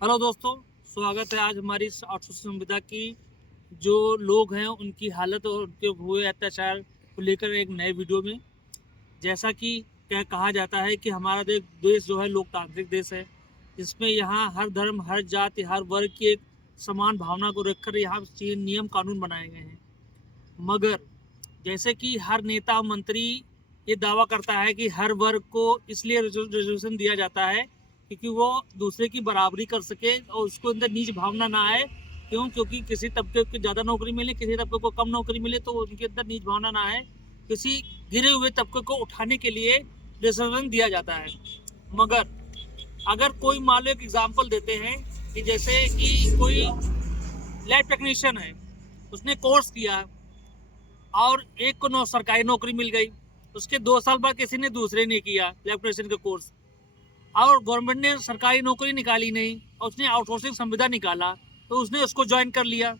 Hello दोस्तों, स्वागत है आज हमारी इस आउटसोर्सिंग संविदा की जो लोग हैं उनकी हालत और उनके हुए अत्याचार को लेकर एक नए वीडियो में। जैसा कि कहा जाता है कि हमारा देश जो है लोकतांत्रिक देश है, जिसमें यहाँ हर धर्म, हर जाति, हर वर्ग की एक समान भावना को रखकर यहाँ नियम कानून बनाए गए हैं। मगर जैसे कि हर नेता मंत्री ये दावा करता है कि हर वर्ग को इसलिए रिजर्वेशन दिया जाता है क्योंकि वो दूसरे की बराबरी कर सके और उसको अंदर नीच भावना ना आए। क्योंकि किसी तबके को ज़्यादा नौकरी मिले, किसी तबके को कम नौकरी मिले तो उनके अंदर नीच भावना ना आए। किसी गिरे हुए तबके को उठाने के लिए रिजर्वेशन दिया जाता है। मगर अगर कोई मान लो एक एग्जाम्पल देते हैं कि जैसे कि कोई लैब टेक्नीशियन है, उसने कोर्स किया और एक को सरकारी नौकरी मिल गई, उसके 2 साल बाद किसी ने दूसरे ने किया इलेक्ट्रिशियन का कोर्स और गवर्नमेंट ने सरकारी नौकरी निकाली नहीं और उसने आउटसोर्सिंग संविदा निकाला तो उसने उसको ज्वाइन कर लिया।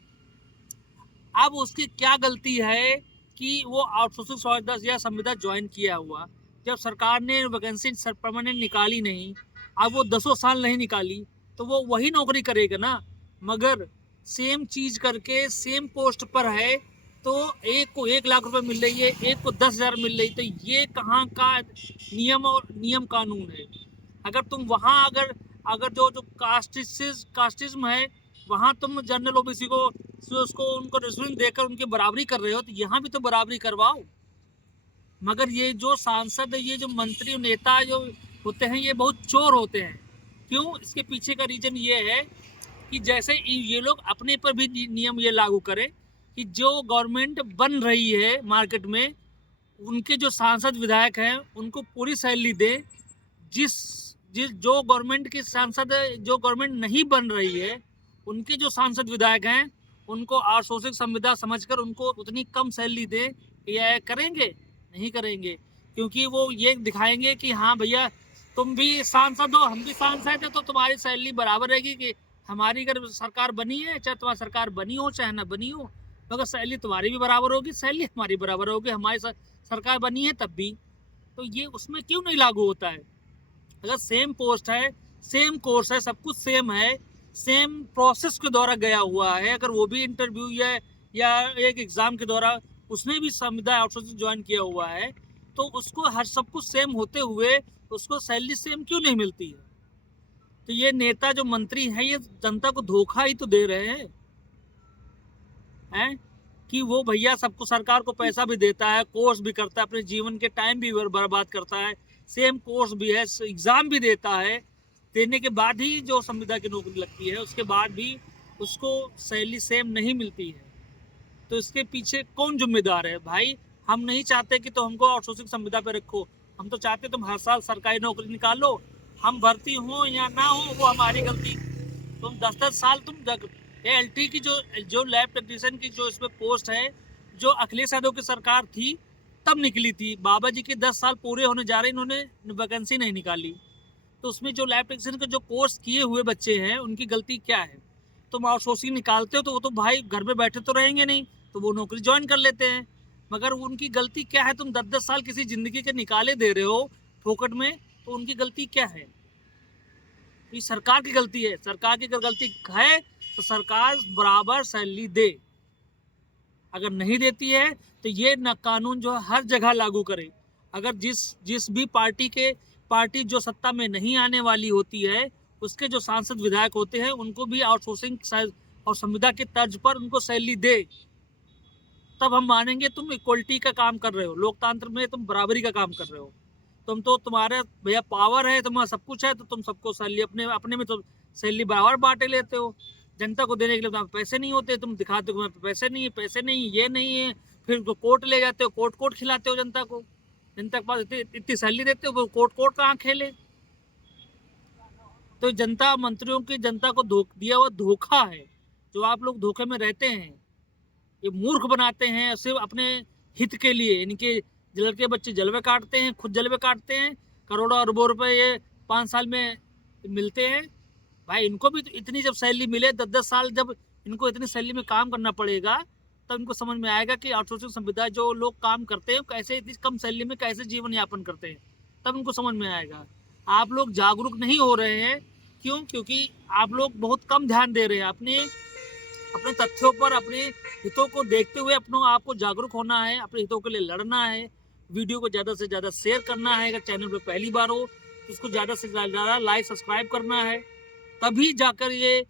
अब उसकी क्या गलती है कि वो आउटसोर्सिंग या संविदा ज्वाइन किया हुआ, जब सरकार ने वैकेंसी परमानेंट निकाली नहीं, अब वो 10 साल नहीं निकाली तो वो वही नौकरी करेगा ना। मगर सेम चीज करके सेम पोस्ट पर है तो एक को 1 लाख रुपए मिल रही है, एक को 10,000 मिल रही, तो ये कहाँ का नियम और नियम कानून है। अगर तुम वहाँ अगर अगर जो जो कास्टिज्म है वहाँ तुम जनरल ओबीसी को उसको उनको रिजर्वेशन देकर उनकी बराबरी कर रहे हो, तो यहाँ भी तो बराबरी करवाओ। मगर ये जो सांसद, ये जो मंत्री नेता जो होते हैं ये बहुत चोर होते हैं। क्यों? इसके पीछे का रीजन ये है कि जैसे ये लोग अपने पर भी नियम ये लागू करें कि जो गवर्नमेंट बन रही है मार्केट में, उनके जो सांसद विधायक हैं उनको पूरी सैलरी दे। जिस जिस जो गवर्नमेंट की सांसद जो गवर्नमेंट नहीं बन रही है उनके जो सांसद विधायक हैं उनको आउटसोर्सिंग संविदा समझकर उनको उतनी कम सैलरी दे। ये करेंगे? नहीं करेंगे, क्योंकि वो ये दिखाएंगे कि हाँ भैया तुम भी सांसद हो, हम भी सांसद है, तो तुम्हारी सैलरी बराबर रहेगी। कि हमारी अगर सरकार बनी है, चाहे तुम्हारी सरकार बनी हो चाहे ना बनी हो, मगर सैलरी तुम्हारी भी बराबर होगी, सैलरी हमारी बराबर होगी। हमारी सरकार बनी है तब भी, तो ये उसमें क्यों नहीं लागू होता है? अगर सेम पोस्ट है, सेम कोर्स है, सब कुछ सेम है, सेम प्रोसेस के द्वारा गया हुआ है, अगर वो भी इंटरव्यू या एक एग्जाम के द्वारा उसने भी संविदा आउटसोर्सिंग ज्वाइन किया हुआ है, तो उसको हर सब कुछ सेम होते हुए उसको सैलरी सेम क्यों नहीं मिलती है? तो ये नेता जो मंत्री हैं ये जनता को धोखा ही तो दे रहे हैं कि वो भैया सबको, सरकार को पैसा भी देता है, कोर्स भी करता है, अपने जीवन के टाइम भी बर्बाद करता है, सेम कोर्स भी है, एग्जाम भी देता है, देने के बाद ही जो संविदा की नौकरी लगती है उसके बाद भी उसको सैलरी सेम नहीं मिलती है। तो इसके पीछे कौन जिम्मेदार है? भाई हम नहीं चाहते कि तो हमको आउटसोर्सिंग संविदा पे रखो, हम तो चाहते तुम हर साल सरकारी नौकरी निकालो, हम भर्ती हो या ना हो वो हमारी गलती। तुम 10-10 साल तुम एलटी की जो लैब टेक्नीशियन की जो इसमें पोस्ट है, जो अखिलेश यादव की सरकार थी तब निकली थी। बाबा जी के 10 साल पूरे होने जा रहे, इन्होंने वैकेंसी नहीं निकाली। तो उसमें जो लैब टेक्नीशियन के जो कोर्स किए हुए बच्चे हैं उनकी गलती क्या है? तुम आउटसोर्सिंग निकालते हो तो वो तो भाई घर में बैठे तो रहेंगे नहीं, तो वो नौकरी ज्वाइन कर लेते हैं। मगर उनकी गलती क्या है? तुम 10-10 साल किसी जिंदगी के निकाले दे रहे हो फोकट में, तो उनकी गलती क्या है? ये सरकार की गलती है। सरकार की अगर गलती है तो सरकार बराबर सैलरी दे, अगर नहीं देती है तो ये न कानून जो है हर जगह लागू करे। अगर जिस भी पार्टी जो सत्ता में नहीं आने वाली होती है उसके जो सांसद विधायक होते हैं उनको भी आउटसोर्सिंग और संविदा के तर्ज पर उनको सैलरी दे, तब हम मानेंगे तुम इक्वलिटी का काम कर रहे हो, लोकतंत्र में तुम बराबरी का काम कर रहे हो। तुम तो, तुम्हारे भैया पावर है, तुम्हारा सब कुछ है, तो तुम सबको सैलरी अपने अपने में तो सैलरी बराबर बांटे लेते हो। जनता को देने के लिए तुम्हारे पैसे नहीं होते, तुम दिखाते हो पैसे नहीं है, पैसे नहीं है, ये नहीं है, फिर तो कोर्ट ले जाते हो, कोर्ट खिलाते हो जनता को। जनता के पास इतनी सैलरी देते हो, कोर्ट कहाँ खेले? तो जनता मंत्रियों की जनता को दिया हुआ धोखा है। जो आप लोग धोखे में रहते हैं, ये मूर्ख बनाते हैं सिर्फ अपने हित के लिए। इनके लड़के बच्चे जलवे काटते हैं, खुद जलवे काटते हैं, करोड़ों अरबों रुपए ये 5 साल में मिलते हैं। भाई इनको भी तो इतनी जब सैलरी मिले, 10-10 साल जब इनको इतनी सैलरी में काम करना पड़ेगा, तब इनको समझ में आएगा कि आउटसोर्सिंग संविदा जो लोग काम करते हैं कैसे इतनी कम सैलरी में कैसे जीवन यापन करते हैं, तब इनको समझ में आएगा। आप लोग जागरूक नहीं हो रहे हैं क्यों? क्योंकि आप लोग बहुत कम ध्यान दे रहे हैं अपने अपने तथ्यों पर, अपने हितों को देखते हुए अपनों आपको जागरूक होना है, अपने हितों के लिए लड़ना है, वीडियो को ज़्यादा से ज़्यादा शेयर करना है, अगर चैनल पे पहली बार हो तो उसको ज़्यादा से ज़्यादा लाइक सब्सक्राइब करना है, तभी जाकर ये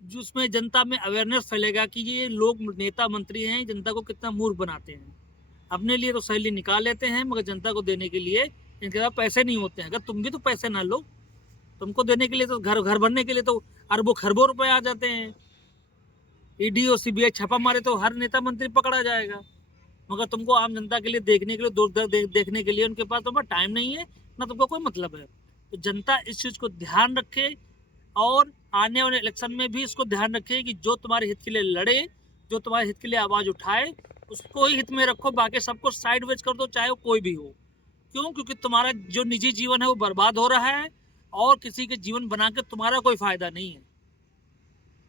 जो उसमें जनता में अवेयरनेस फैलेगा कि ये लोग नेता मंत्री हैं, जनता को कितना मूर्ख बनाते हैं। अपने लिए तो सैलरी निकाल लेते हैं मगर जनता को देने के लिए इनके पास पैसे नहीं होते हैं। अगर तुम भी तो पैसे ना लो, तुमको देने के लिए तो घर भरने के लिए तो अरबों खरबों रुपए आ जाते हैं। ईडी और सीबीआई छापा मारे तो हर नेता मंत्री पकड़ा जाएगा, मगर तुमको आम जनता के लिए देखने के लिए दूर देखने के लिए उनके पास तुम्हारा टाइम नहीं है, ना तुमको कोई मतलब है। तो जनता इस चीज़ को ध्यान रखे और आने वाले इलेक्शन में भी इसको ध्यान रखे कि जो तुम्हारे हित के लिए लड़े, जो तुम्हारे हित के लिए आवाज़ उठाए, उसको ही हित में रखो, बाकी सबको साइड वेज कर दो, चाहे वो कोई भी हो। क्यों? क्योंकि तुम्हारा जो निजी जीवन है वो बर्बाद हो रहा है और किसी के जीवन बना के तुम्हारा कोई फायदा नहीं है।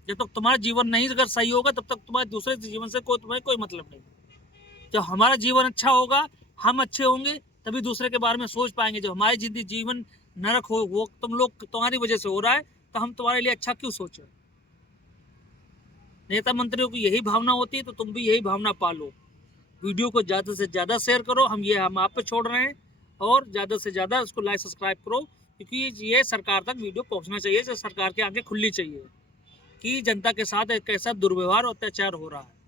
जब तक तुम्हारा जीवन नहीं अगर सही होगा तब तक तुम्हारे दूसरे जीवन से तुम्हें कोई मतलब नहीं। जब हमारा जीवन अच्छा होगा, हम अच्छे होंगे, तभी दूसरे के बारे में सोच पाएंगे। जब हमारी जिंदगी जीवन नरक हो, वो तुम लोग तुम्हारी वजह से हो रहा है, तो हम तुम्हारे लिए अच्छा क्यों सोचें? नेता मंत्रियों की यही भावना होती है, तो तुम भी यही भावना पालो। वीडियो को ज़्यादा से ज़्यादा शेयर करो, हम आप पे छोड़ रहे हैं, और ज़्यादा से ज़्यादा उसको लाइक सब्सक्राइब करो, क्योंकि ये सरकार तक वीडियो पहुंचना चाहिए, सरकार के आगे खुलनी चाहिए कि जनता के साथ एक कैसा दुर्व्यवहार और अत्याचार हो रहा है।